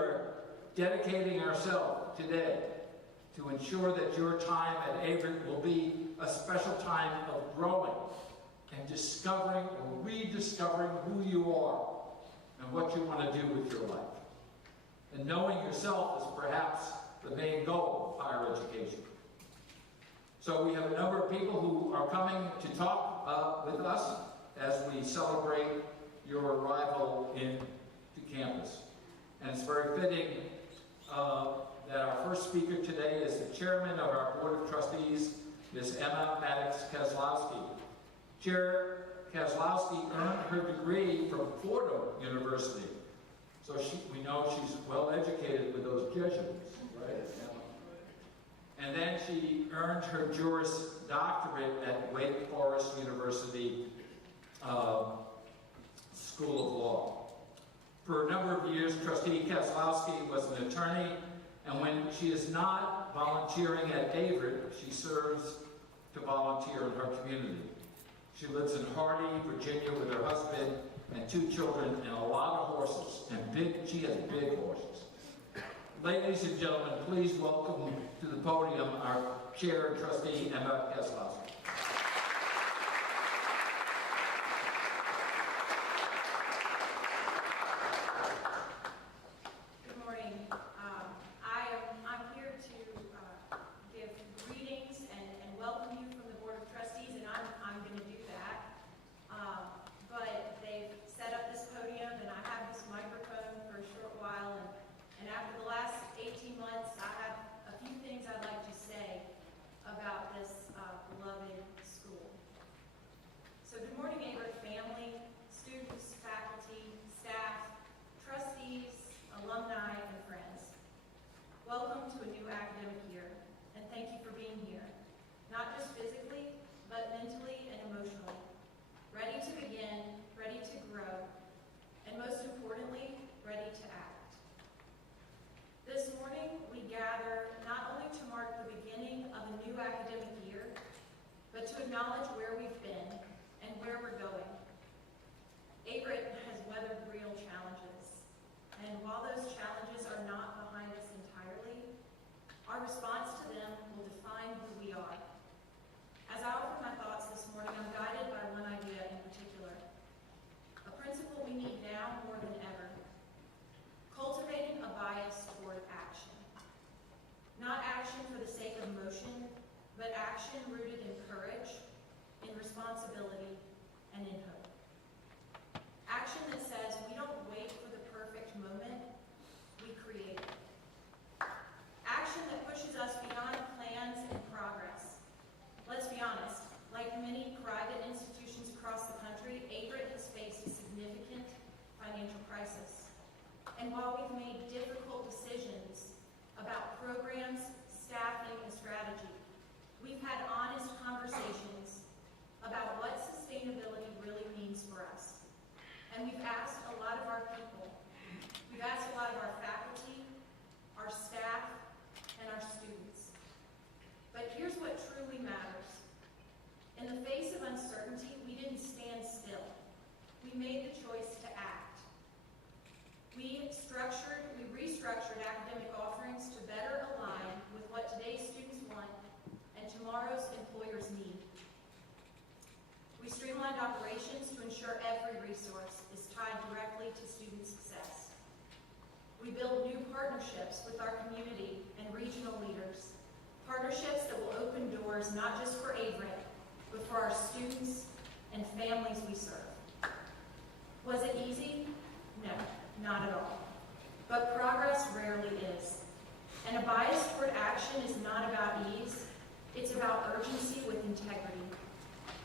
are dedicating ourselves today to ensure that your time at Averett will be a special time of growing and discovering or rediscovering who you are and what you want to do with your life. And knowing yourself is perhaps the main goal of higher education. So we have a number of people who are coming to talk with us as we celebrate your arrival into campus. And it's very fitting that our first speaker today is the chairman of our Board of Trustees, Ms. Emma Maddox-Kozlowski. Chair Kozlowski earned her degree from Fordham University. So we know she's well educated with those Jesuits, right? And then she earned her Juris Doctorate at Wake Forest University School of Law. For a number of years, Trustee Kozlowski was an attorney, and when she is not volunteering at Averett, she serves to volunteer in her community. She lives in Hardy, Virginia with her husband and 2 children and a lot of horses, and she has big horses. Ladies and gentlemen, please welcome to the podium our Chair and Trustee, Emma Kozlowski. Good morning. I'm here to give greetings and welcome you from the Board of Trustees, and I'm going to do that. But they've set up this podium, and I have this microphone for a short while, and after the last 18 months, I have a few things I'd like to say about this beloved school. So good morning, Averett family, students, faculty, staff, trustees, alumni, and friends. Welcome to a new academic year, and thank you for being here, not just physically, but mentally and emotionally. Ready to begin, ready to grow, and most importantly, ready to act. This morning, we gather not only to mark the beginning of a new academic year, but to acknowledge where we've been and where we're going. Averett has weathered real challenges, and while those challenges are not behind us entirely, our response to them will define who we are. As I offer my thoughts this morning, I'm guided by one idea in particular, a principle we need now more than ever: cultivating a bias toward action. Not action for the sake of motion, but action rooted in courage, in responsibility, and in hope. Action that says we don't wait for the perfect moment, we create it. Action that pushes us beyond plans and progress. Let's be honest, like many private institutions across the country, Averett has faced a significant financial crisis. And while we've made difficult decisions about programs, staffing, and strategy, we've had honest conversations about what sustainability really means for us. And we've asked a lot of our people. We've asked a lot of our faculty, our staff, and our students. But here's what truly matters. In the face of uncertainty, we didn't stand still. We made the choice to act. We restructured academic offerings to better align with what today's students want and tomorrow's employers need. We streamlined operations to ensure every resource is tied directly to student success. We built new partnerships with our community and regional leaders, partnerships that will open doors not just for Averett, but for our students and families we serve. Was it easy? No, not at all. But progress rarely is. And a bias toward action is not about ease, it's about urgency with integrity.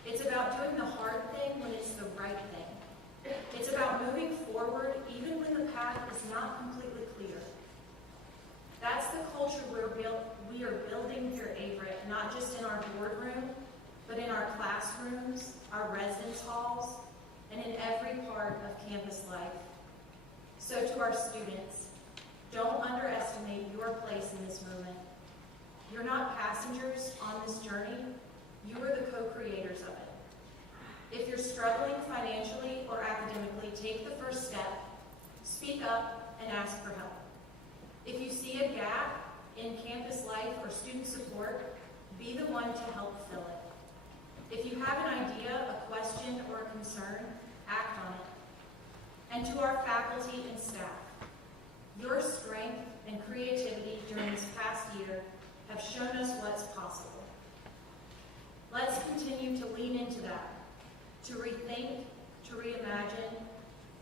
It's about doing the hard thing when it's the right thing. It's about moving forward even when the path is not completely clear. That's the culture we are building here at Averett, not just in our boardroom, but in our classrooms, our residence halls, and in every part of campus life. So to our students, don't underestimate your place in this movement. You're not passengers on this journey, you are the co-creators of it. If you're struggling financially or academically, take the first step, speak up, and ask for help. in campus life or student support, be the one to help fill it. If you have an idea, a question, or a concern, act on it. And to our faculty and staff, your strength and creativity during this past year have shown us what's possible. Let's continue to lean into that, to rethink, to reimagine,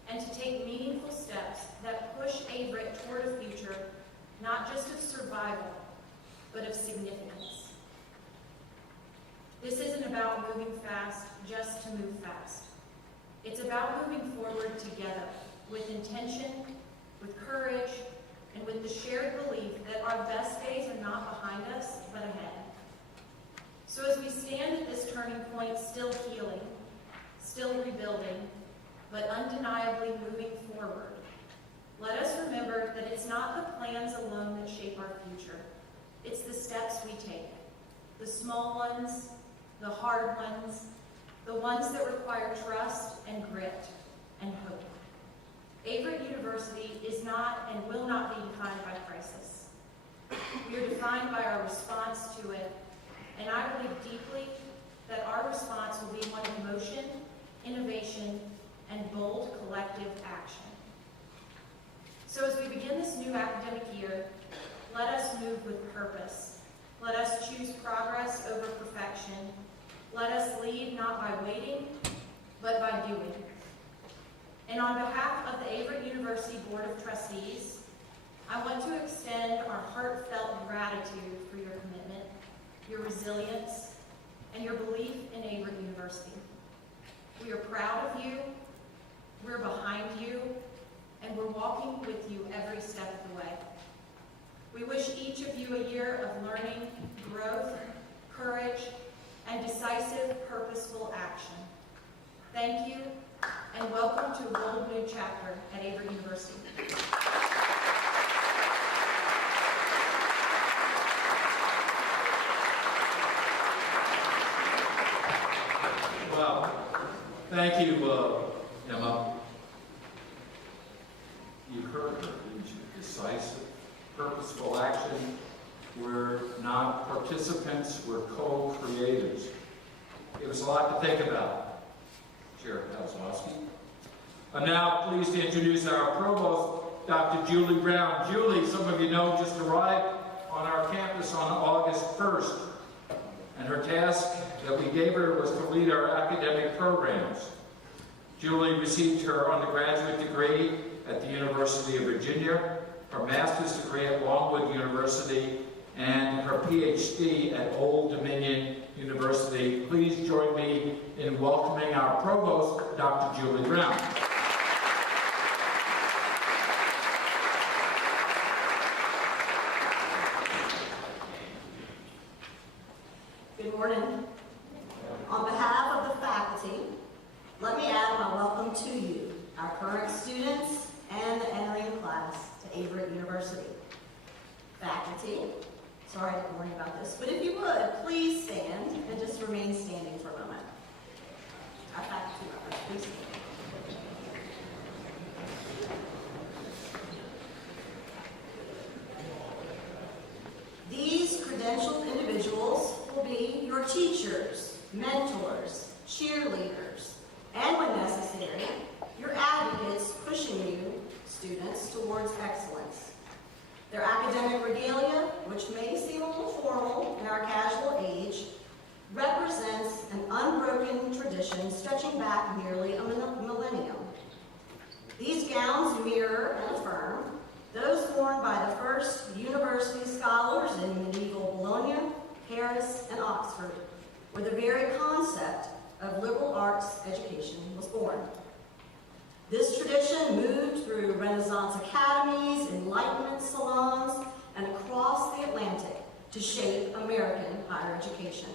and to take meaningful steps that push Averett toward a future not just of survival, but of significance. This isn't about moving fast just to move fast. It's about moving forward together with intention, with courage, and with the shared belief that our best days are not behind us, but ahead. So as we stand at this turning point, still healing, still rebuilding, but undeniably moving forward, let us remember that it's not the plans alone that shape our future. It's the steps we take, the small ones, the hard ones, the ones that require trust and grit and hope. Averett University is not and will not be defined by crisis. We are defined by our response to it, and I believe deeply that our response will be one of motion, innovation, and bold collective action. So as we begin this new academic year, let us move with purpose. Let us choose progress over perfection. Let us lead not by waiting, but by doing. And on behalf of the Averett University Board of Trustees, I want to extend our heartfelt gratitude for your commitment, your resilience, and your belief in Averett University. We are proud of you, we're behind you, and we're walking with you every step of the way. We wish each of you a year of learning, growth, courage, and decisive, purposeful action. Thank you, and welcome to a bold new chapter at Averett University. Well, thank you, Emma. You heard her, didn't you? Decisive, purposeful action. We're not participants, we're co-creators. Give us a lot to think about. Chair Kozlowski. I'm now pleased to introduce our Provost, Dr. Julie Brown. Julie, some of you know, just arrived on our campus on August 1st. And her task that we gave her was to lead our academic programs. Julie received her undergraduate degree at the University of Virginia, her master's degree at Longwood University, and her PhD at Old Dominion University. Please join me in welcoming our Provost, Dr. Julie Brown. Good morning. On behalf of the faculty, let me add my welcome to you, our current students, and the entering class to Averett University. Faculty, sorry I didn't warn you about this, but if you would, please stand and just remain standing for a moment. Our faculty members, please stand. These credentialed individuals will be your teachers, mentors, cheerleaders, and when necessary, your advocates pushing you, students, towards excellence. Their academic regalia, which may seem a little formal in our casual age, represents an unbroken tradition stretching back nearly a millennium. These gowns mirror and affirm those worn by the first university scholars in medieval Bologna, Paris, and Oxford, where the very concept of liberal arts education was born. This tradition moved through Renaissance academies, Enlightenment salons, and across the Atlantic to shape American higher education.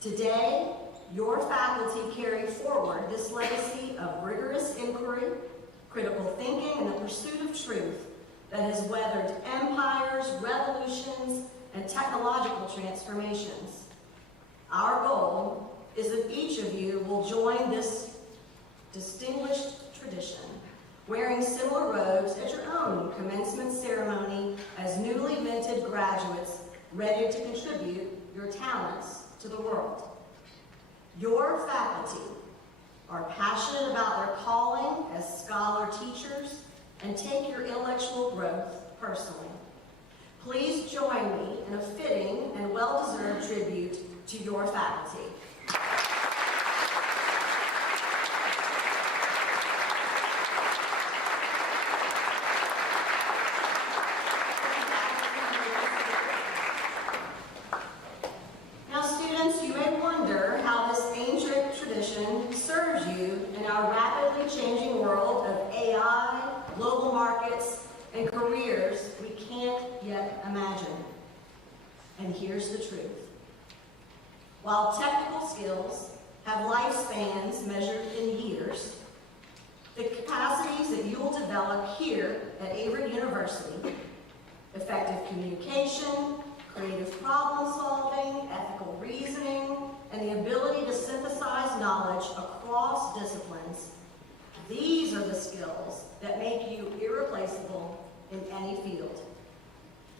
Today, your faculty carry forward this legacy of rigorous inquiry, critical thinking, and the pursuit of truth that has weathered empires, revolutions, and technological transformations. Our goal is that each of you will join this distinguished tradition, wearing similar robes at your own commencement ceremony as newly minted graduates ready to contribute your talents to the world. Your faculty are passionate about their calling as scholar teachers and take your intellectual growth personally. Please join me in a fitting and well-deserved tribute to your faculty. Now, students, you may wonder how this ancient tradition serves you in our rapidly changing world of AI, global markets, and careers we can't yet imagine. And here's the truth. While technical skills have lifespans measured in years, the capacities that you will develop here at Averett University, effective communication, creative problem solving, ethical reasoning, and the ability to synthesize knowledge across disciplines, these are the skills that make you irreplaceable in any field.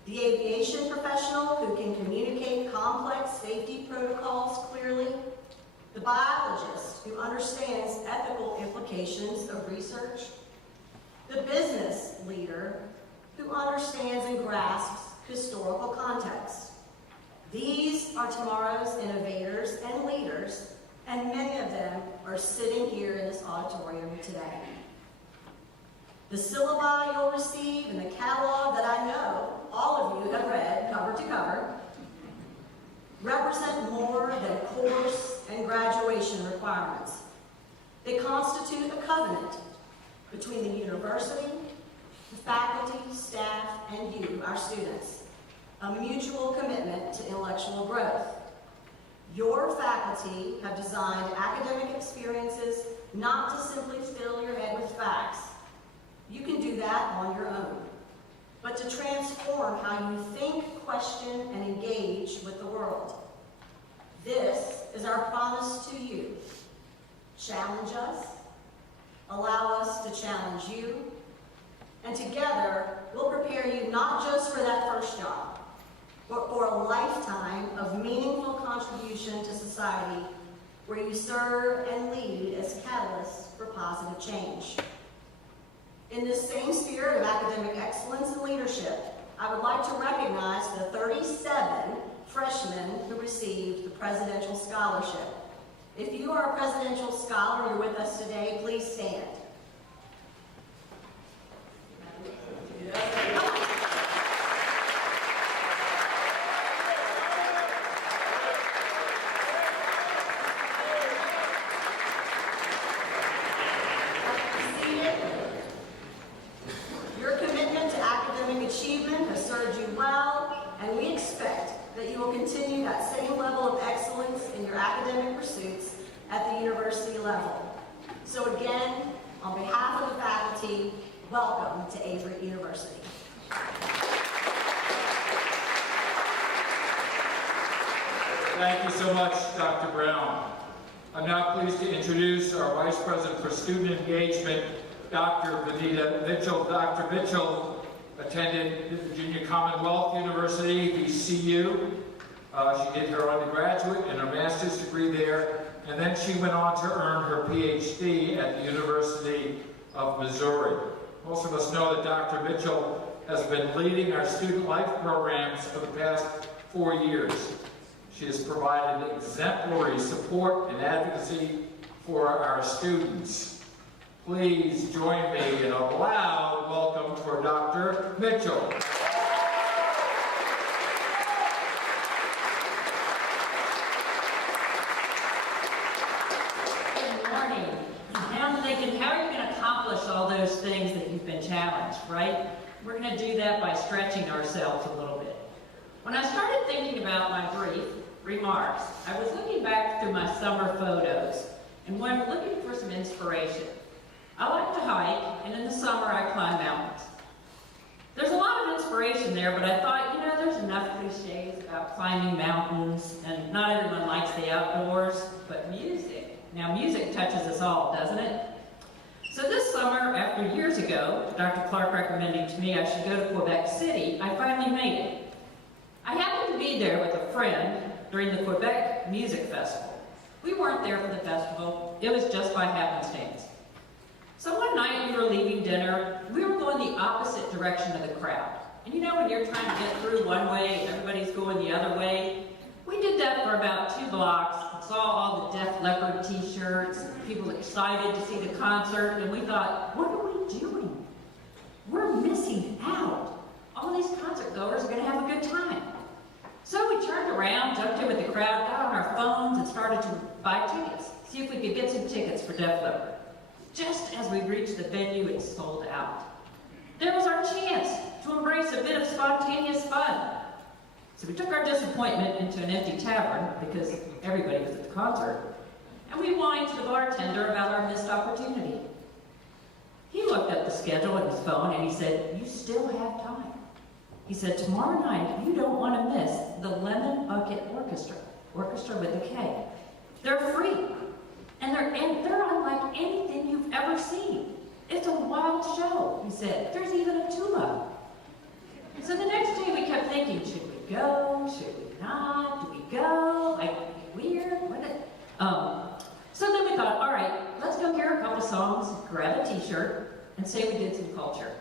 The aviation professional who can communicate complex safety protocols clearly, the biologist who understands ethical implications of research, the business leader who understands and grasps historical context. These are tomorrow's innovators and leaders, and many of them are sitting here in this auditorium today. The syllabi you'll receive and the catalog that I know all of you have read cover to cover represent more than course and graduation requirements. They constitute a covenant between the university, the faculty, staff, and you, our students, a mutual commitment to intellectual growth. Your faculty have designed academic experiences not to simply fill your head with facts. You can do that on your own, but to transform how you think, question, and engage with the world. This is our promise to you. Challenge us, allow us to challenge you, and together we'll prepare you not just for that first job, but for a lifetime of meaningful contribution to society where you serve and lead as catalysts for positive change. In this same spirit of academic excellence and leadership, I would like to recognize the 37 freshmen who received the Presidential Scholarship. If you are a Presidential Scholar and you're with us today, please stand. Your commitment to academic achievement has served you well, and we expect that you will continue that same level of excellence in your academic pursuits at the university level. So again, on behalf of the faculty, welcome to Averett University. Thank you so much, Dr. Brown. I'm now pleased to introduce our Vice President for Student Engagement, Dr. Benita Mitchell. Dr. Mitchell attended Virginia Commonwealth University, VCU. She did her undergraduate and her master's degree there, and then she went on to earn her PhD at the University of Missouri. Most of us know that Dr. Mitchell has been leading our student life programs for the past 4 years. She has provided exemplary support and advocacy for our students. Please join me in a loud welcome for Dr. Mitchell. Good morning. Now I'm thinking, how are you going to accomplish all those things that you've been challenged, right? We're going to do that by stretching ourselves a little bit. When I started thinking about my brief remarks, I was looking back through my summer photos and when looking for some inspiration. I like to hike, and in the summer I climb mountains. There's a lot of inspiration there, but I thought, there's enough cliches about climbing mountains, and not everyone likes the outdoors, but music. Now, music touches us all, doesn't it? So this summer, after years ago, Dr. Clark recommending to me I should go to Quebec City, I finally during the Quebec Music Festival. We weren't there for the festival. It was just by happenstance. So one night we were leaving dinner. We were going the opposite direction of the crowd. And you know when you're trying to get through one way and everybody's going the other way? We did that for about 2 blocks, saw all the Def Leppard t-shirts, people excited to see the concert, and we thought, what are we doing? We're missing out. All these concert goers are going to have a good time. So we turned around, jumped in with the crowd, got on our phones, and started to buy tickets, see if we could get some tickets for Def Leppard. Just as we reached the venue, it sold out. There was our chance to embrace a bit of spontaneous fun. So we took our disappointment into an empty tavern, because everybody was at the concert, and we whined to the bartender about our missed opportunity. He looked at the schedule on his phone and he said, "You still have time." He said, "Tomorrow night, you don't want to miss the Lemon Bucket Orchestra with a K. They're free, and they're unlike anything you've ever seen. It's a wild show," he said. "There's even a tuba." So the next day we kept thinking, should we go? Should we not? Do we go? Like, it'd be weird? So then we thought, all right, let's go hear a couple songs, grab a t-shirt, and say we did some culture.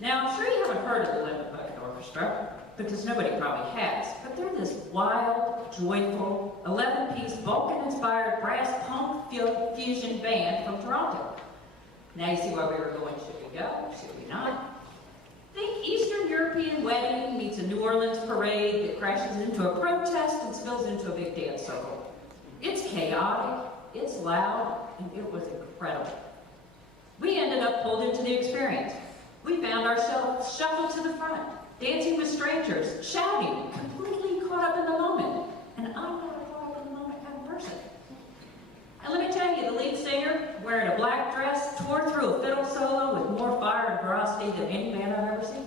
Now, I'm sure you haven't heard of the Lemon Bucket Orchestra, because nobody probably has, but they're this wild, joyful, 11-piece Vulcan-inspired brass punk fusion band from Toronto. Now you see why we were going, should we go? Should we not? Think Eastern European wedding meets a New Orleans parade that crashes into a protest and spills into a big dance circle. It's chaotic, it's loud, and it was incredible. We ended up pulled into the experience. We found ourselves shuffled to the front, dancing with strangers, shouting, completely caught up in the moment. And I'm not a caught up in the moment kind of person. And let me tell you, the lead singer, wearing a black dress, tore through a fiddle solo with more fire and ferocity than any band I've ever seen.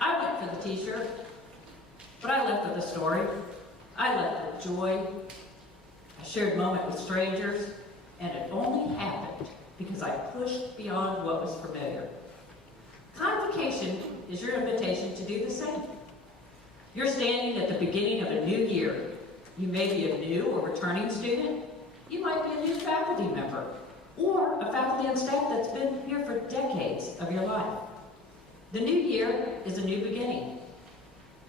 I went for the t-shirt, but I left with a story. I left with joy. I shared a moment with strangers, and it only happened because I pushed beyond what was familiar. Convocation is your invitation to do the same. You're standing at the beginning of a new year. You may be a new or returning student. You might be a new faculty member, or a faculty and staff that's been here for decades of your life. The new year is a new beginning.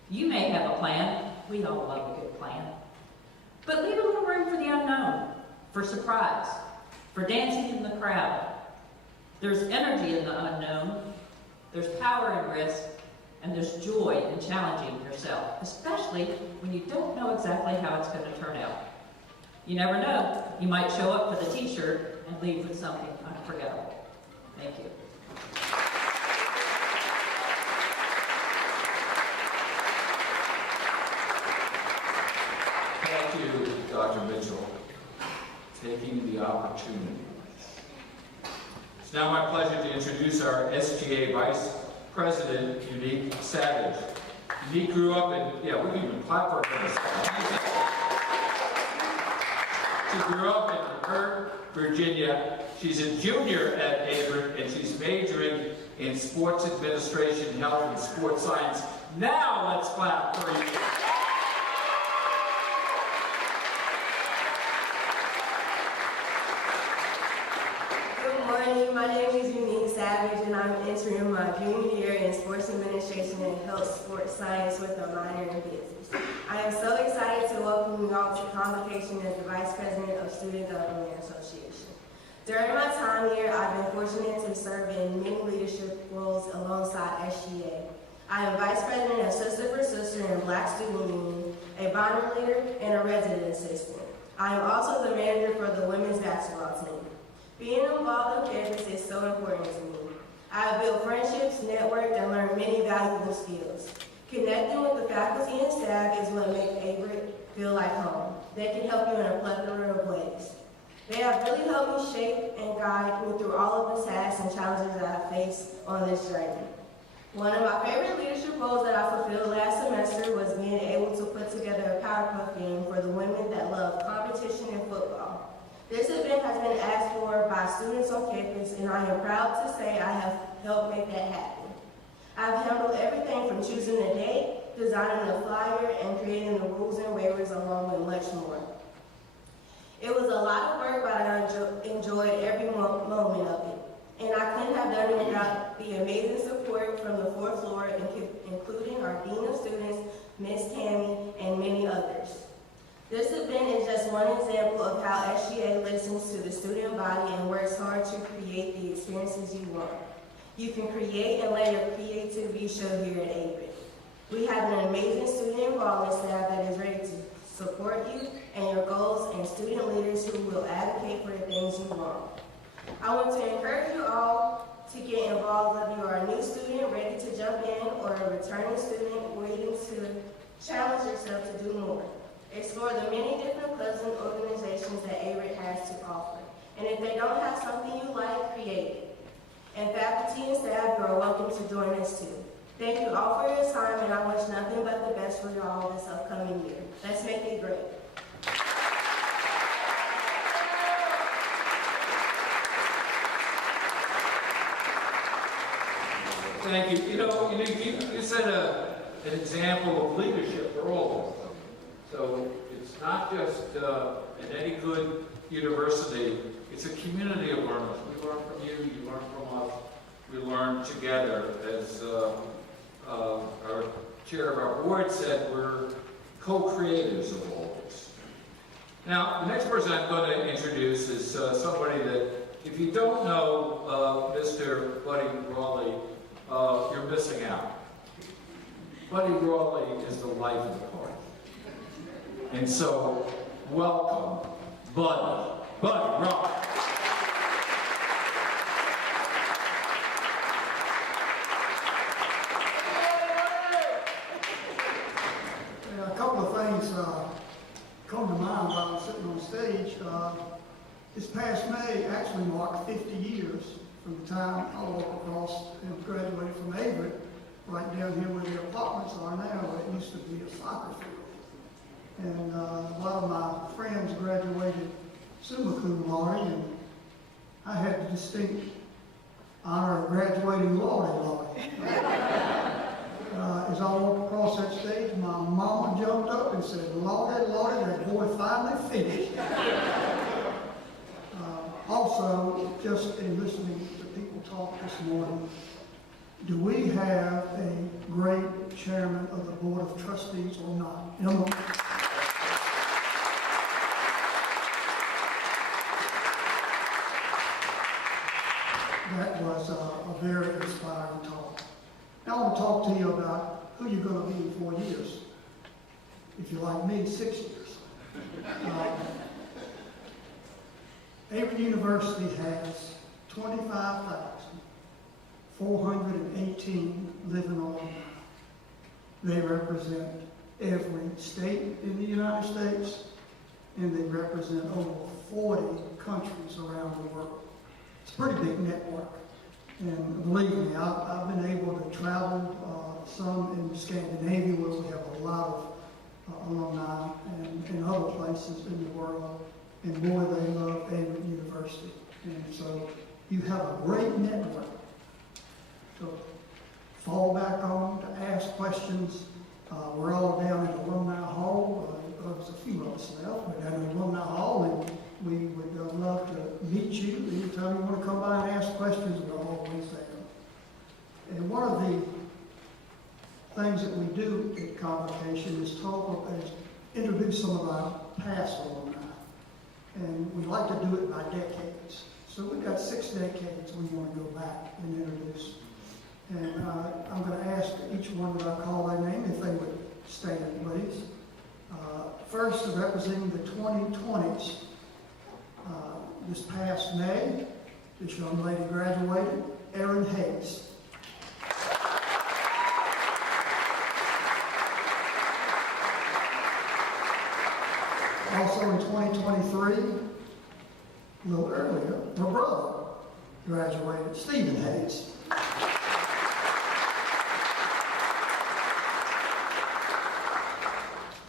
You may have a plan. We all love a good plan. But leave a little room for the unknown, for surprise, for dancing in the crowd. There's energy in the unknown. There's power in risk, and there's joy in challenging yourself, especially when you don't know exactly how it's going to turn out. You never know. You might show up for the t-shirt and leave with something unforgettable. Thank you. Thank you, Dr. Mitchell, taking the opportunity. It's now my pleasure to introduce our SGA Vice President, Unique Savage. Unique grew up in, we can even clap for her. She grew up in Averett, Virginia. She's a junior at Averett, and she's majoring in sports administration, health, and sports science. Now let's clap for you. Good morning. My name is Unique Savage, and I'm entering my junior year in sports administration and health sports science with a minor in business. I am so excited to welcome you all to Convocation as the Vice President of Student Government Association. During my time here, I've been fortunate to serve in many leadership roles alongside SGA. I am Vice President of Sister for Sister and Black Student Union, a bonder leader, and a resident assistant. I am also the manager for the women's basketball team. Being involved on campus is so important to me. I have built friendships, networked, and learned many valuable skills. Connecting with the faculty and staff is what makes Averett feel like home. They can help you in a plethora of ways. They have really helped me shape and guide me through all of the tasks and challenges that I have faced on this journey. One of my favorite leadership roles that I fulfilled last semester was being able to put together a Power Cup game for the women that love competition and football. This event has been asked for by students on campus, and I am proud to say I have helped make that happen. I've handled everything from choosing a date, designing the flyer, and creating the rules and waivers along with much more. It was a lot of work, but I enjoyed every moment of it. And I couldn't have done it without the amazing support from the fourth floor, including our Dean of Students, Miss Tammy, and many others. This event is just one example of how SGA listens to the student body and works hard to create the experiences you want. You can create and let your creativity show here at Averett. We have an amazing student involvement staff that is ready to support you and your goals, and student leaders who will advocate for the things you want. I want to encourage you all to get involved whether you are a new student ready to jump in or a returning student waiting to challenge yourself to do more. Explore the many different clubs and organizations that Averett has to offer. And if they don't have something you like, create it. And faculty and staff, you are welcome to join us too. Thank you all for your time, and I wish nothing but the best for you all this upcoming year. Let's make it great. Thank you. You set an example of leadership for all of us. So it's not just in any good university, it's a community of learners. We learn from you, you learn from us, we learn together. As our chair of our board said, we're co-creators of all this. Now, the next person I'm going to introduce is somebody that, if you don't know Mr. Buddy Brawley, you're missing out. Buddy Brawley is the life of the party. And so, welcome, Buddy. Buddy Brawley. A couple of things come to mind while I'm sitting on stage. This past May actually marked 50 years from the time I walked across and graduated from Averett, right down here where the apartments are now, where it used to be a soccer field. And a lot of my friends graduated summa cum laude, and I had the distinct honor of graduating laude. As I walked across that stage, my mama jumped up and said, "Lordy, Lordy, that boy finally finished." Also, just in listening to people talk this morning, do we have a great chairman of the Board of Trustees or not? That was a very inspiring talk. Now I want to talk to you about who you're going to be in 4 years. If you're like me, 6 years. Averett University has 25,418 living alumni. They represent every state in the United States, and they represent over 40 countries around the world. It's a pretty big network. And believe me, I've been able to travel some in Scandinavia where we have a lot of alumni and other places in the world. And boy, they love Averett University. And so you have a great network to fall back on, to ask questions. We're all down in the Alumni Hall. There's a few of us left. We're down in the Alumni Hall, and we would love to meet you. Anytime you want to come by and ask questions, we're always there. And one of the things that we do at Convocation is introduce some of our past alumni. And we like to do it by decades. So we've got 6 decades we want to go back and introduce. And I'm going to ask each one that I call their name if they would stand, please. First, representing the 2020s, this past May, this young lady graduated, Erin Hayes. Also in 2023, a little earlier, her brother graduated, Stephen Hayes.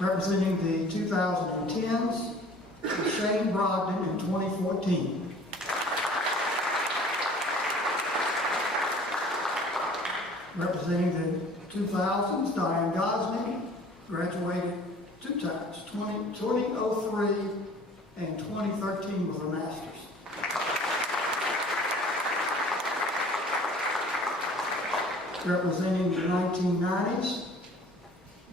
Representing the 2010s, Shane Brogdon in 2014. Representing the 2000s, Diane Gosney, graduated 2 times, 2003 and 2013 with her master's. Representing the 1990s,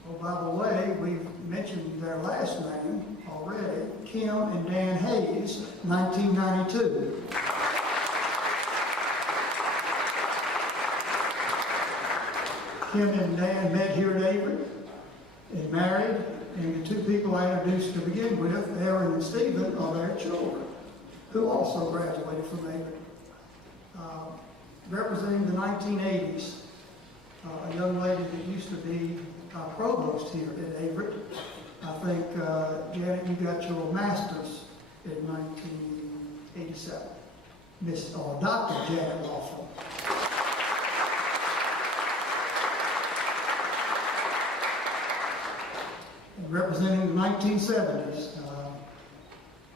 oh, by the way, we've mentioned their last name already, Kim and Dan Hayes, 1992. Kim and Dan met here at Averett and married, and the 2 people I introduced to begin with, Aaron and Stephen, are their children, who also graduated from Averett. Representing the 1980s, a young lady that used to be Provost here at Averett. I think, Janet, you got your master's in 1987. Miss Dr. Janet Lawson. And representing the 1970s,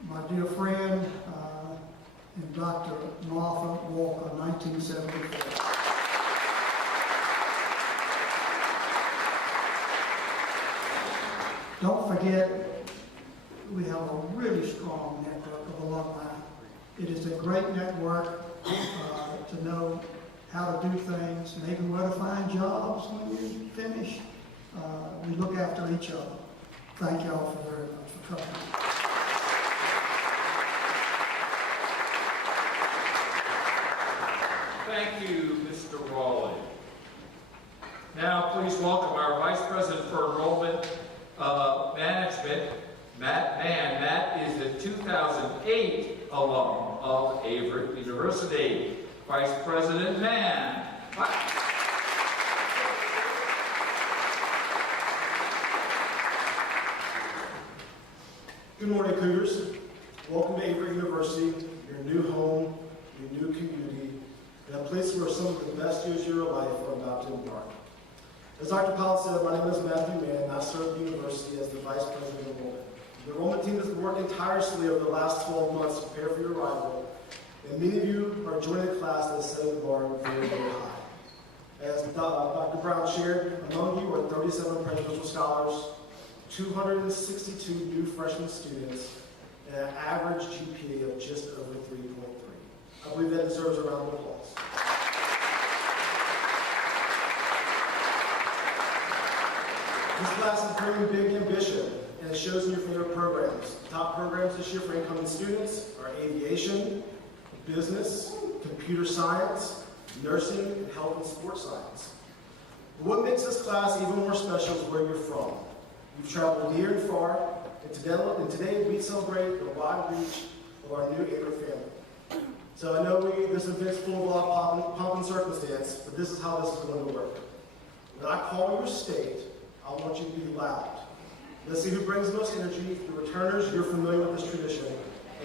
my dear friend and Dr. Martha Walker, 1974. Don't forget, we have a really strong network of alumni. It is a great network to know how to do things, maybe where to find jobs when you finish. We look after each other. Thank you all very much for coming. Thank you, Mr. Raleigh. Now, please welcome our Vice President for Enrollment Management, Matt Mann. Matt is a 2008 alum of Averett University. Vice President Mann. Good morning, Cougars. Welcome to Averett University, your new home, your new community, and a place where some of the best years of your life are about to embark. As Dr. Powell said, my name is Matthew Mann, and I serve the university as the Vice President of Enrollment. The enrollment team has been working tirelessly over the last 12 months to prepare for your arrival, and many of you are joining a class that has set the bar very, very high. As Dr. Brown shared, among you are 37 presidential scholars, 262 new freshman students, and an average GPA of just over 3.3. I believe that deserves a round of applause. This class is bringing big ambition, and it shows in your favorite programs. Top programs this year for incoming students are aviation, business, computer science, nursing, and health and sports science. But what makes this class even more special is where you're from. You've traveled near and far, and today we celebrate the wide reach of our new Averett family. So I know this event's full of a lot of pomp and circumstance, but this is how this is going to work. When I call your state, I want you to be loud. Let's see who brings the most energy. The returners, you're familiar with this tradition.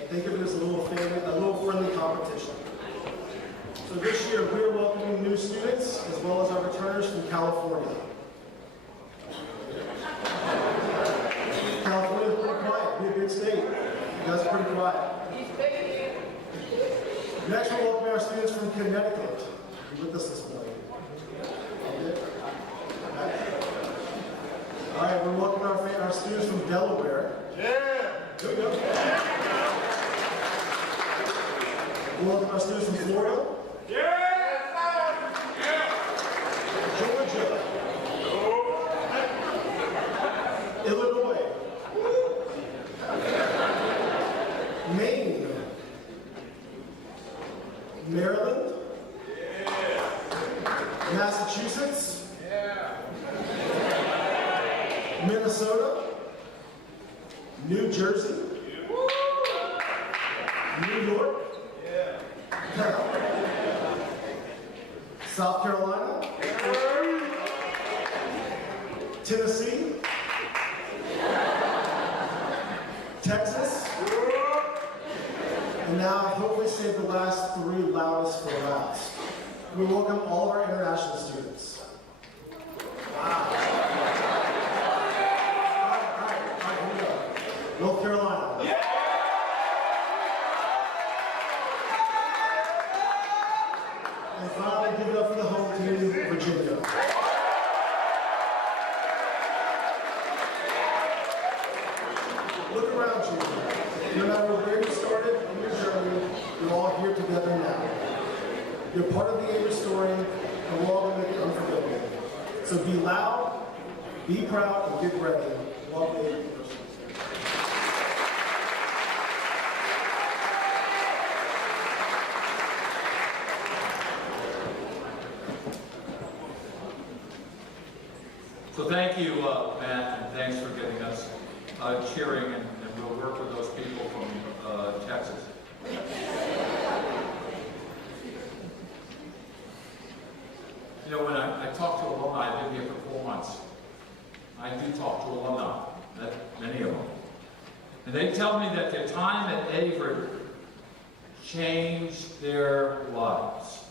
And think of it as a little friendly competition. So this year, we are welcoming new students, as well as our returners from California. California is pretty quiet. Be a big state. You guys are pretty quiet. Next, we're welcoming our students from Connecticut. You're with us this morning. All right, we're welcoming our students from Delaware. Yeah! There we go. We're welcoming our students from Florida. Yeah! Georgia. Illinois. Maine. Maryland. Massachusetts. Minnesota, New Jersey, New York, South Carolina, Tennessee, Texas, and now hopefully save the last 3 loudest for last. We welcome all of our international students. Wow. North Carolina. Yeah! And finally, give it up for the home team, Virginia. country. No matter where you started on your journey, you're all here together now. You're part of the Averett story, and we're all going to make it unforgettable. So be loud, be proud, and get ready. Welcome to Averett University. So thank you, Matt, and thanks for getting us cheering, and we'll work with those people from Texas. You know, when I talk to alumni, I've been here for 4 months. I do talk to alumni, many of them. And they tell me that their time at Averett changed their lives.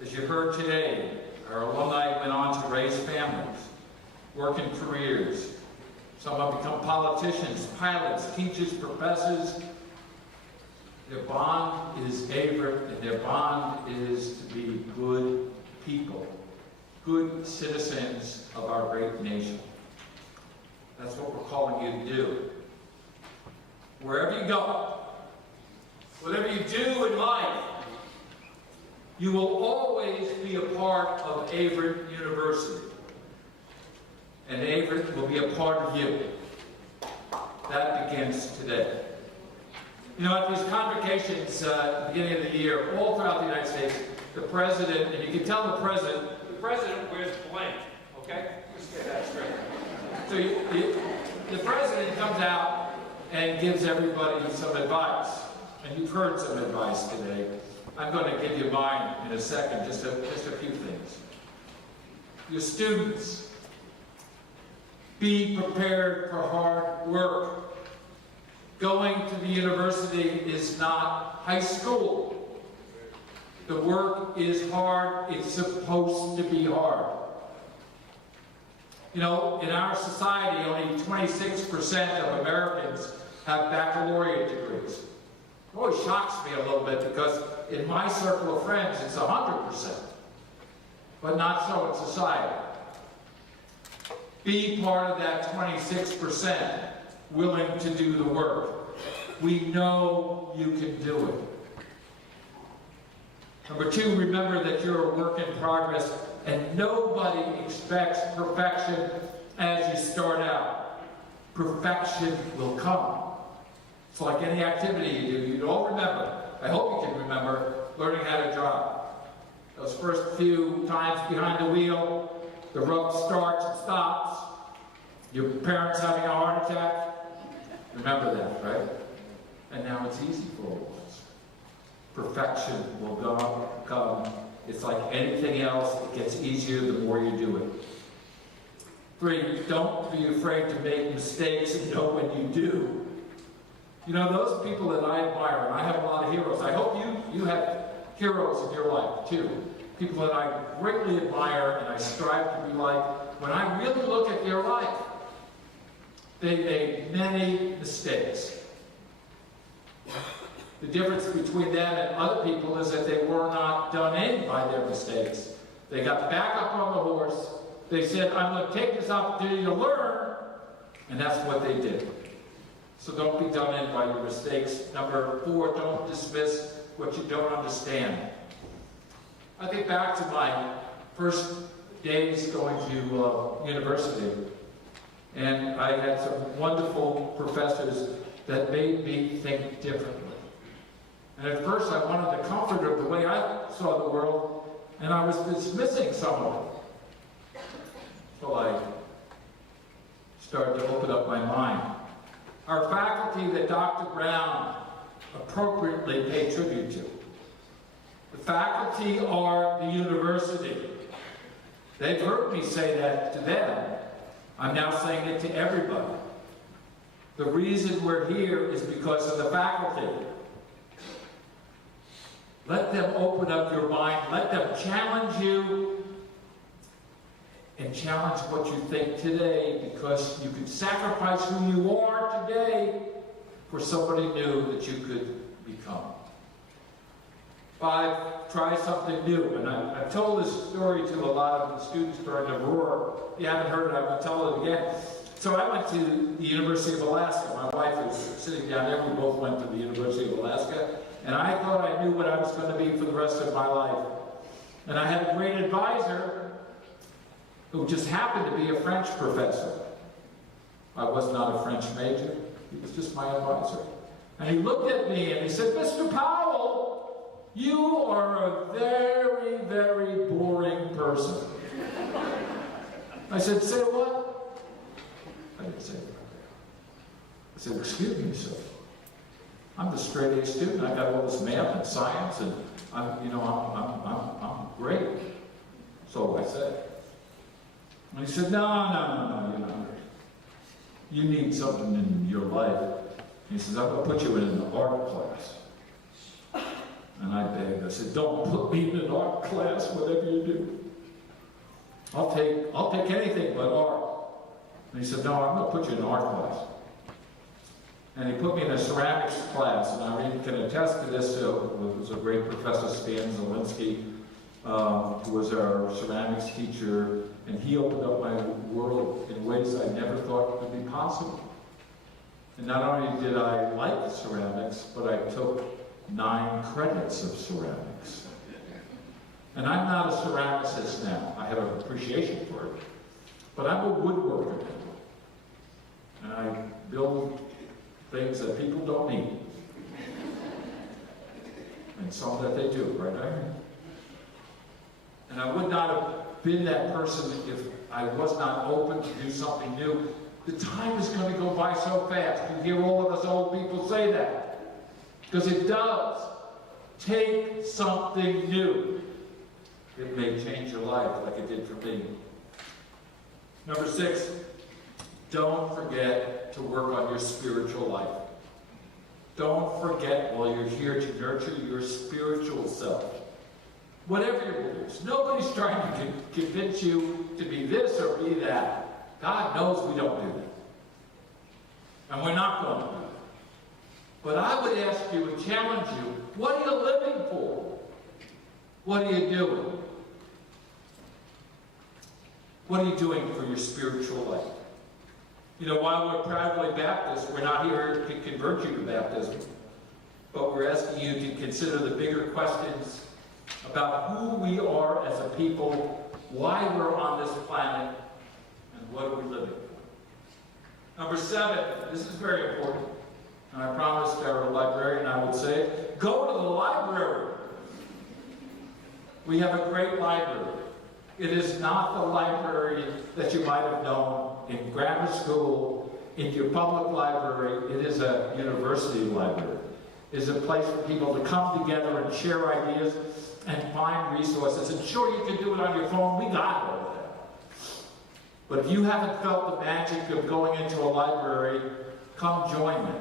As you heard today, our alumni went on to raise families, work in careers. Some have become politicians, pilots, teachers, professors. Their bond is Averett, and their bond is to be good people, good citizens of our great nation. That's what we're calling you to do. Wherever you go, whatever you do in life, you will always be a part of Averett University. And Averett will be a part of you. That begins today. You know, at these convocations at the beginning of the year, all throughout the United States, the president, and you can tell the president wears blank, okay? Let's get that straight. So the president comes out and gives everybody some advice. And you've heard some advice today. I'm going to give you mine in a second, just a few things. Your students, be prepared for hard work. Going to the university is not high school. The work is hard. It's supposed to be hard. You know, in our society, only 26% of Americans have baccalaureate degrees. It always shocks me a little bit because in my circle of friends, it's 100%. But not so in society. Be part of that 26% willing to do the work. We know you can do it. Number 2, remember that you're a work in progress and nobody expects perfection as you start out. Perfection will come. It's like any activity you do. You all remember, I hope you can remember, learning how to drive. Those first few times behind the wheel, the road starts and stops. Your parents having a heart attack. Remember that, right? And now it's easy for all of us. Perfection will come. It's like anything else. It gets easier the more you do it. 3, don't be afraid to make mistakes and know when you do. You know, those people that I admire, and I have a lot of heroes. I hope you have heroes in your life, too. People that I greatly admire and I strive to be like. When I really look at their life, they made many mistakes. The difference between them and other people is that they were not done in by their mistakes. They got back up on the horse. They said, I'm going to take this opportunity to learn. And that's what they did. So don't be done in by your mistakes. Number 4, don't dismiss what you don't understand. I think back to my first days going to university. And I had some wonderful professors that made me think differently. And at first I wanted the comfort of the way I saw the world, and I was dismissing some of it. So I started to open up my mind. Our faculty that Dr. Brown appropriately paid tribute to. The faculty are the university. They've heard me say that to them. I'm now saying it to everybody. The reason we're here is because of the faculty. Let them open up your mind. Let them challenge you and challenge what you think today, because you could sacrifice who you are today for somebody new that you could become. 5, try something new. And I've told this story to a lot of the students during the roar. If you haven't heard it, I'm going to tell it again. So I went to the University of Alaska. My wife was sitting down there. We both went to the University of Alaska. And I thought I knew what I was going to be for the rest of my life. And I had a great advisor who just happened to be a French professor. I was not a French major. He was just my advisor. And he looked at me and he said, Mr. Powell, you are a very, very boring person. I said, say what? I didn't say that. I said, excuse me, sir. I'm the straight A student. I got all this math and science, and I'm great. So I said. And he said, no, you need something in your life. He says, I'm going to put you in an art class. And I begged. I said, don't put me in an art class, whatever you do. I'll take anything but art. And he said, no, I'm going to put you in an art class. And he put me in a ceramics class, and I can attest to this. It was a great Professor Stan Zielinski, who was our ceramics teacher, and he opened up my world in ways I never thought could be possible. And not only did I like ceramics, but I took 9 credits of ceramics. And I'm not a ceramicist now. I have an appreciation for it. But I'm a woodworker. And I build things that people don't need. And some that they do, right, Irene? And I would not have been that person if I was not open to do something new. The time is going to go by so fast. You hear all of us old people say that. Because it does. Take something new. It may change your life like it did for me. Number 6, don't forget to work on your spiritual life. Don't forget while you're here to nurture your spiritual self. Whatever your beliefs. Nobody's trying to convince you to be this or be that. God knows we don't do that. And we're not going to do that. But I would ask you and challenge you, what are you living for? What are you doing? What are you doing for your spiritual life? You know, while we're proudly Baptist, we're not here to convert you to baptism, but we're asking you to consider the bigger questions about who we are as a people, why we're on this planet, and what are we living for. Number 7, this is very important, and I promised our librarian I would say it. Go to the library. We have a great library. It is not the library that you might have known in grammar school, in your public library. It is a university library. It is a place for people to come together and share ideas and find resources. And sure, you can do it on your phone. We got all of that. But if you haven't felt the magic of going into a library, come join me.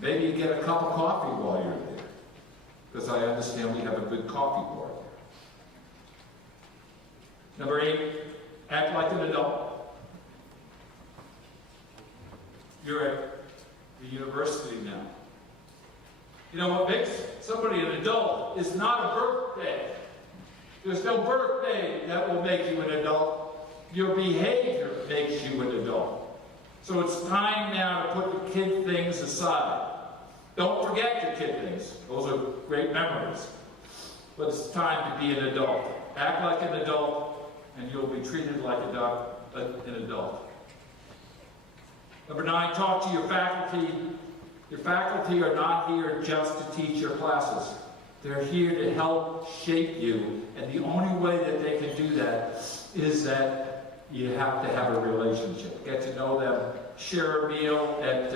Maybe you get a cup of coffee while you're there, because I understand we have a good coffee bar there. Number 8, act like an adult. You're at the university now. You know what makes somebody an adult is not a birthday. There's no birthday that will make you an adult. Your behavior makes you an adult. So it's time now to put the kid things aside. Don't forget your kid things. Those are great memories. But it's time to be an adult. Act like an adult, and you'll be treated like an adult. Number 9, talk to your faculty. Your faculty are not here just to teach your classes. They're here to help shape you, and the only way that they can do that is that you have to have a relationship. Get to know them, share a meal at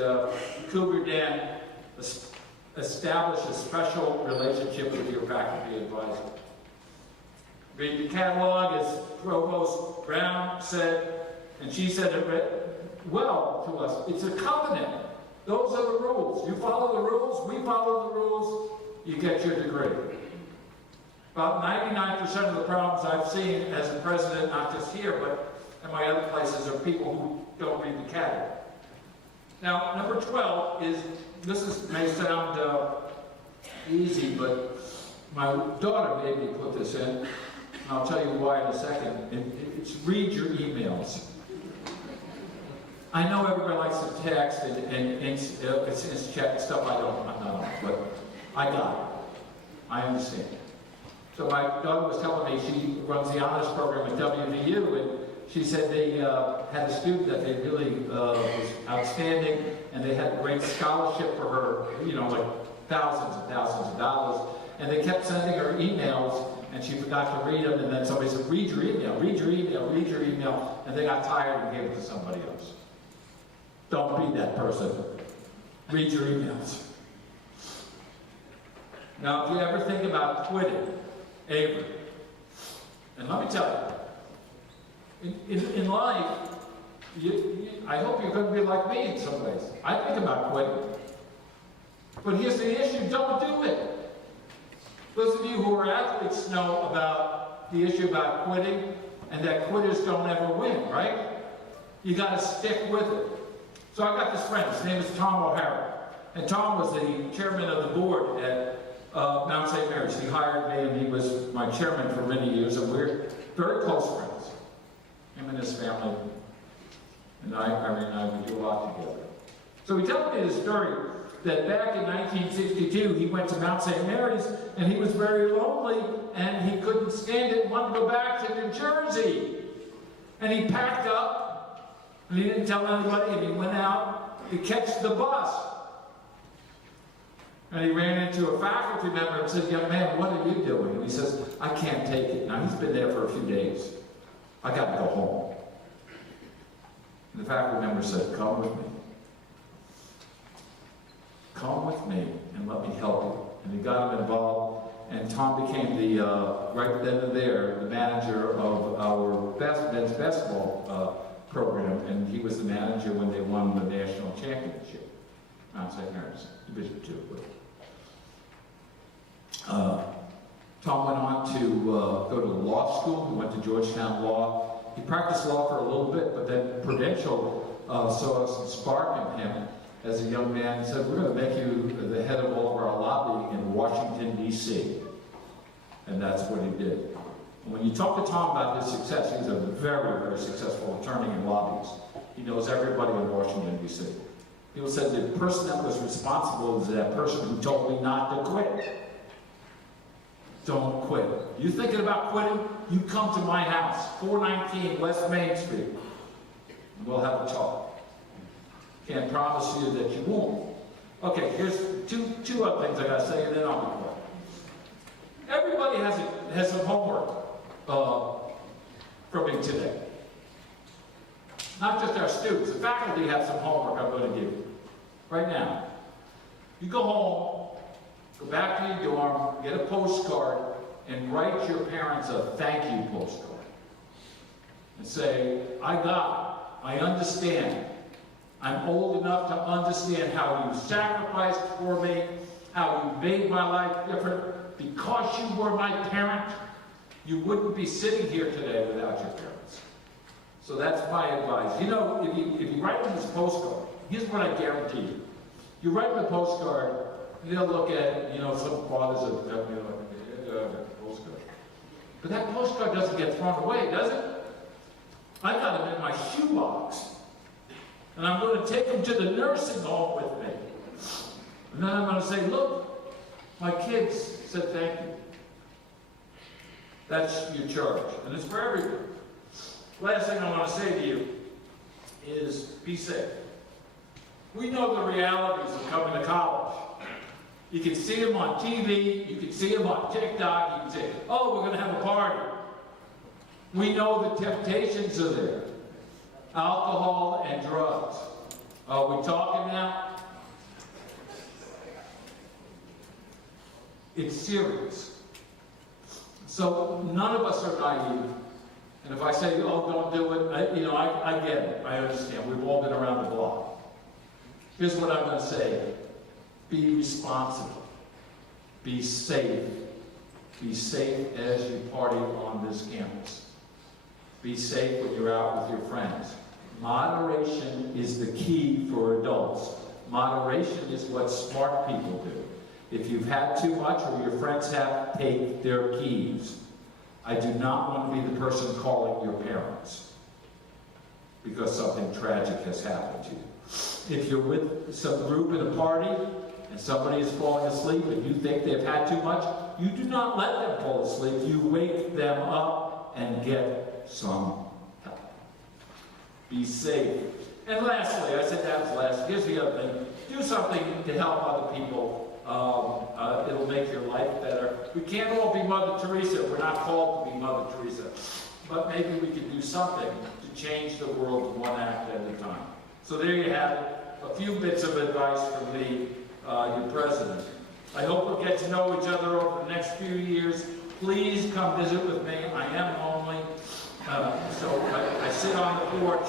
Cougar Den, establish a special relationship with your faculty advisor. Read the catalog, as Provost Brown said, and she said it well to us. It's a covenant. Those are the rules. You follow the rules, we follow the rules, you get your degree. About 99% of the problems I've seen as a president, not just here, but in my other places, are people who don't read the catalog. Now, number 12 is, may sound easy, but my daughter made me put this in, and I'll tell you why in a second. It's read your emails. I know everybody likes to text and it's chat stuff I'm not on, but I got it. I understand. So my daughter was telling me she runs the honors program at WVU, and she said they had a student that they really was outstanding, and they had a great scholarship for her, you know, like thousands and thousands of dollars, and they kept sending her emails, and she forgot to read them, and then somebody said, read your email, read your email, read your email, and they got tired and gave it to somebody else. Don't be that person. Read your emails. Now, if you ever think about quitting, Averett, and let me tell you, in life, I hope you're going to be like me in some ways. I think about quitting. But here's the issue, don't do it. Those of you who are athletes know about the issue about quitting, and that quitters don't ever win, right? You got to stick with it. So I got this friend, his name is Tom O'Hara. And Tom was the chairman of the board at Mount St. Mary's. He hired me, and he was my chairman for many years, and we're very close friends. Him and his family, and I would do a lot together. So he told me the story that back in 1962, he went to Mount St. Mary's, and he was very lonely, and he couldn't stand it and wanted to go back to New Jersey. And he packed up, and he didn't tell anybody, and he went out to catch the bus. And he ran into a faculty member and said, young man, what are you doing? And he says, I can't take it. Now, he's been there for a few days. I got to go home. And the faculty member said, come with me. Come with me and let me help you. And he got him involved, and Tom became the, right then and there, the manager of our men's basketball program, and he was the manager when they won the national championship, Mount St. Mary's, Division II. Tom went on to go to law school. He went to Georgetown Law. He practiced law for a little bit, but then Prudential saw some spark in him as a young man and said, we're going to make you the head of all of our lobbying in Washington, D.C. And that's what he did. And when you talk to Tom about his success, he's a very, very successful attorney in lobbies. He knows everybody in Washington, D.C. People said the person that was responsible is that person who told me not to quit. Don't quit. You thinking about quitting? You come to my house, 419 West Main Street, and we'll have a talk. Can't promise you that you won't. Okay, here's two other things I gotta say, and then I'll be quiet. Everybody has some homework from me today. Not just our students. The faculty have some homework I'm going to give you right now. You go home, go back to your dorm, get a postcard, and write your parents a thank you postcard. And say, I got it. I understand. I'm old enough to understand how you sacrificed for me, how you made my life different. Because you were my parent, you wouldn't be sitting here today without your parents. So that's my advice. You know, if you write in this postcard, here's what I guarantee you. You write the postcard, and they'll look at it, you know, some fathers have, postcard. But that postcard doesn't get thrown away, does it? I got them in my shoebox. And I'm going to take them to the nursing home with me. And then I'm going to say, look, my kids said thank you. That's your charge. And it's for everyone. Last thing I want to say to you is be safe. We know the realities of coming to college. You can see them on TV, you can see them on TikTok, you can say, oh, we're going to have a party. We know the temptations are there. Alcohol and drugs. Are we talking now? It's serious. So none of us are naive. And if I say, oh, don't do it, I get it. I understand. We've all been around the block. Here's what I'm going to say. Be responsible. Be safe. Be safe as you party on this campus. Be safe when you're out with your friends. Moderation is the key for adults. Moderation is what smart people do. If you've had too much or your friends have, take their keys. I do not want to be the person calling your parents. because something tragic has happened to you. If you're with some group at a party and somebody is falling asleep and you think they've had too much, you do not let them fall asleep. You wake them up and get some help. Be safe. And lastly, I said that was last. Here's the other thing. Do something to help other people. It'll make your life better. We can't all be Mother Teresa. We're not called to be Mother Teresa. But maybe we can do something to change the world one act at a time. So there you have it. A few bits of advice from me, your president. I hope we'll get to know each other over the next few years. Please come visit with me. I am lonely. So I sit on the porch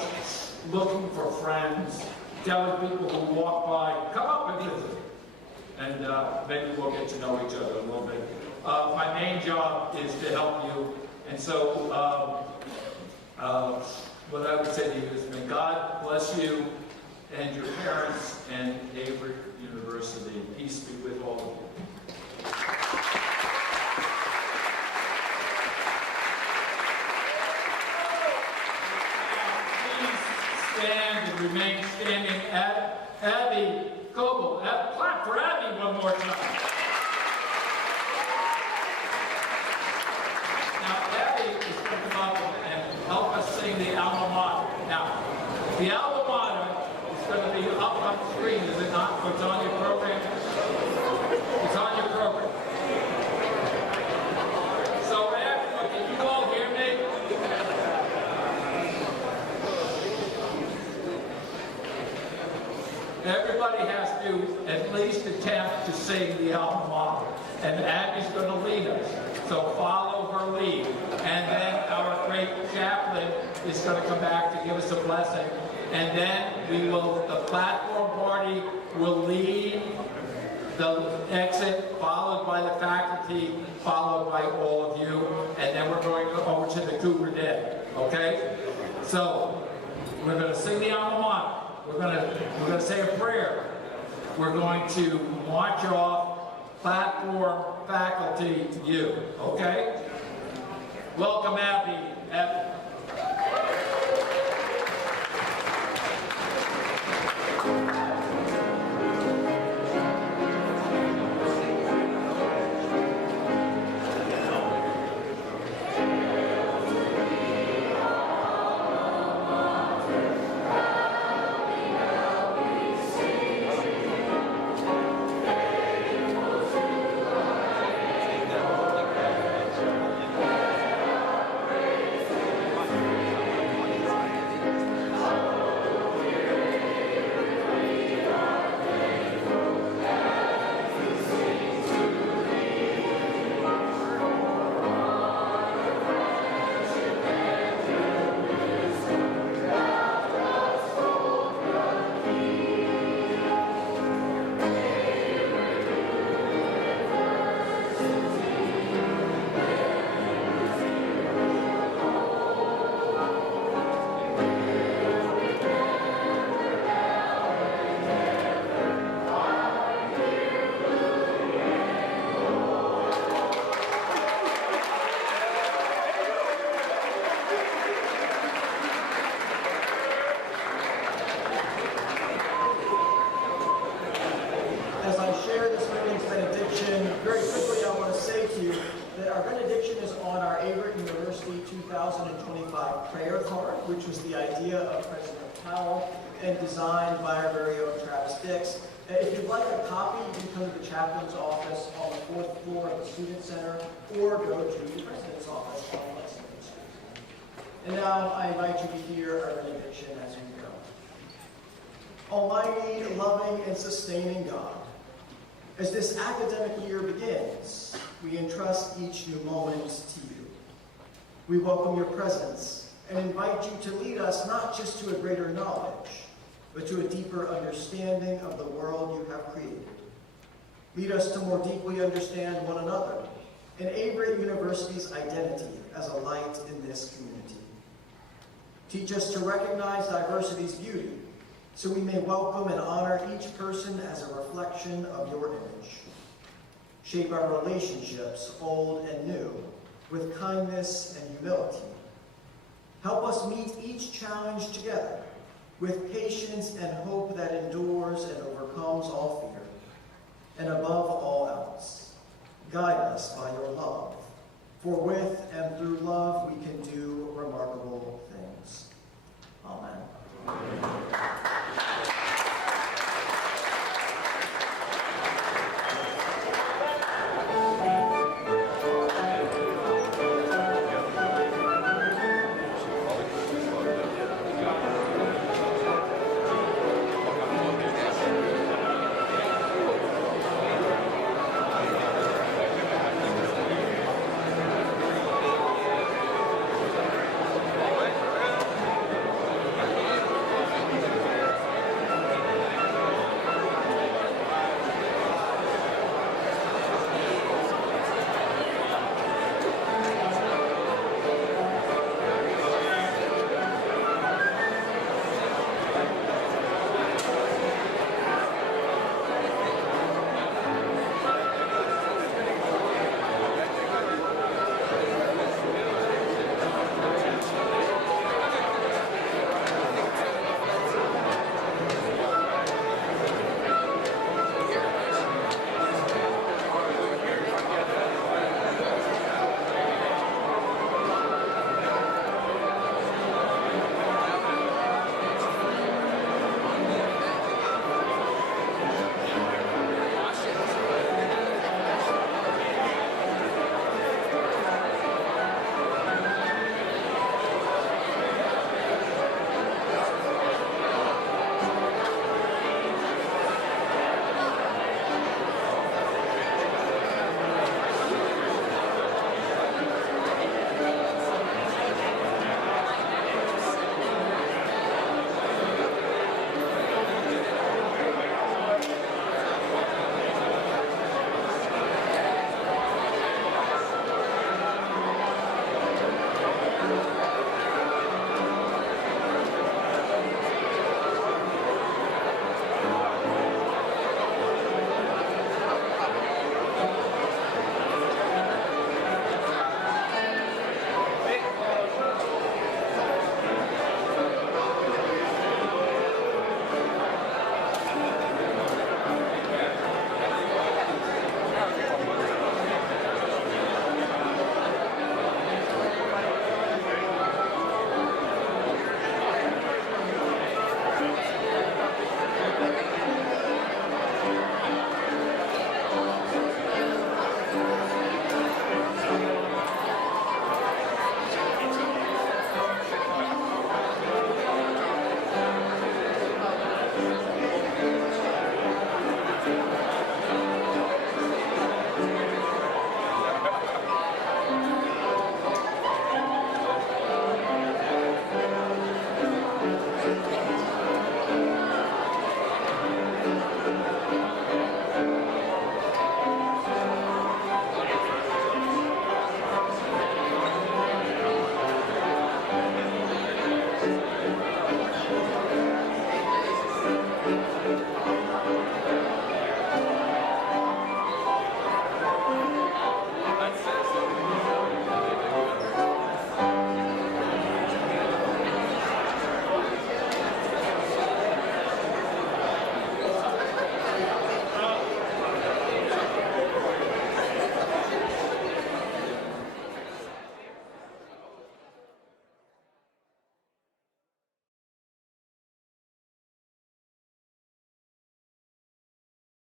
looking for friends, telling people who walk by, come up and visit. And maybe we'll get to know each other a little bit. My main job is to help you. And so what I would say to you is, may God bless you and your parents and Averett University. Peace be with all of you. Please stand and remain standing. Abby Coble, clap for Abby one more time. Now, Abby is going to come up and help us sing the alma mater. Now, the alma mater is going to be up on the screen, is it not? It's on your program? It's on your program. So, Abby, can you all hear me? Everybody has to at least attempt to sing the alma mater. And Abby's going to lead us. So follow her lead. And then our great chaplain is going to come back to give us a blessing. And then the platform party will lead the exit, followed by the faculty, followed by all of you. And then we're going over to the Cooper Den. Okay? So we're going to sing the alma mater. We're going to say a prayer. We're going to march off, platform, faculty, you. Okay? Welcome, Abby. Abby. As I share this morning's benediction, very quickly I want to say to you that our benediction is on our Averett University 2025 prayer card, which was the idea of President Powell and designed by our very own Travis Dix. If you'd like a copy, you can come to the chaplain's office on the 4th floor of the Student Center or go to the President's office on Lexington Street. And now I invite you to hear our benediction as we go. Almighty, loving, and sustaining God, as this academic year begins, we entrust each new moment to you. We welcome your presence and invite you to lead us not just to a greater knowledge, but to a deeper understanding of the world you have created. Lead us to more deeply understand one another and Averett University's identity as a light in this community. Teach us to recognize diversity's beauty, so we may welcome and honor each person as a reflection of your image. Shape our relationships, old and new, with kindness and humility. Help us meet each challenge together with patience and hope that endures and overcomes all fear. And above all else, guide us by your love, for with and through love we can do remarkable